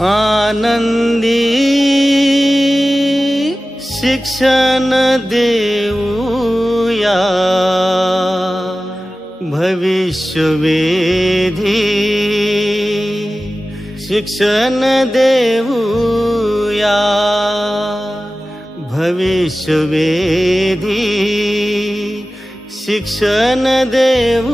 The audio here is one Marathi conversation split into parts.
आनंदी शिक्षण देऊया. भविष्यवेधी शिक्षण देऊया. भविष्यवेधी शिक्षण देऊया.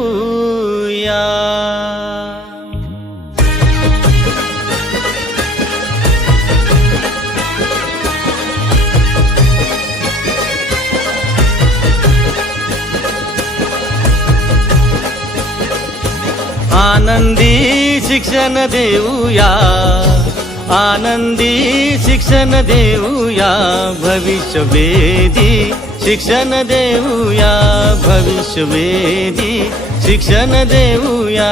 आनंदी शिक्षण देऊया आनंदी शिक्षण देऊया भविष्यवेदी शिक्षण देऊया भविष्यवेदी शिक्षण देऊया.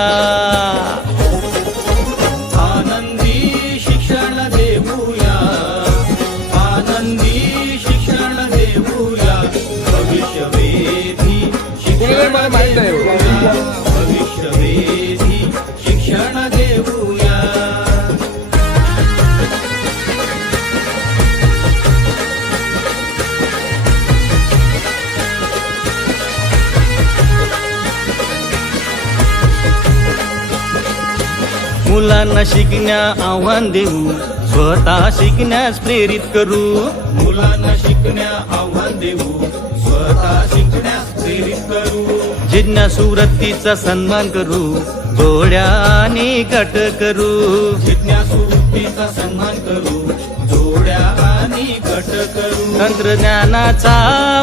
मुलांना शिकण्या आव्हान देऊ स्वतः शिकण्यास प्रेरित करू. मुलांना शिकण्या आव्हान देऊ स्वतः शिकण्यास प्रेरित करू. जिज्ञासू वृत्तीचा सन्मान करू जोड्या आणि गट करू. जिज्ञासू वृत्तीचा सन्मान करू जोड्या आणि गट करू. तंत्रज्ञानाचा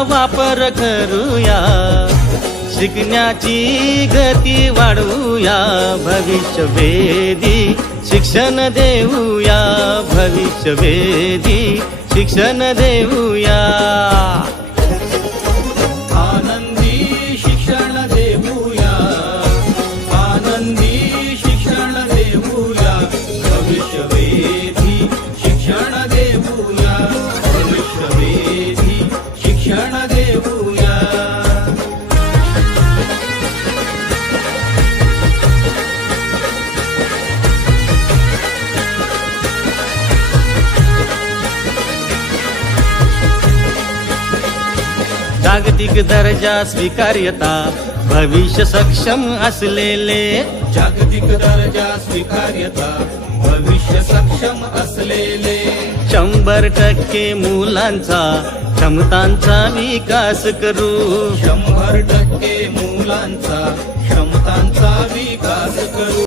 वापर करूया. शिकण्याची गती वाढवूया भविष्यवेधी शिक्षण देऊया भविष्यवेधी शिक्षण देऊया. जागतिक दर्जा स्वीकार्यता भविष्य सक्षम असलेले. जागतिक दर्जा स्वीकार्यता भविष्य सक्षम असलेले. शंभर टक्के मुलांचा क्षमतांचा विकास करू. शंभर टक्के मुलांचा क्षमतांचा विकास करू.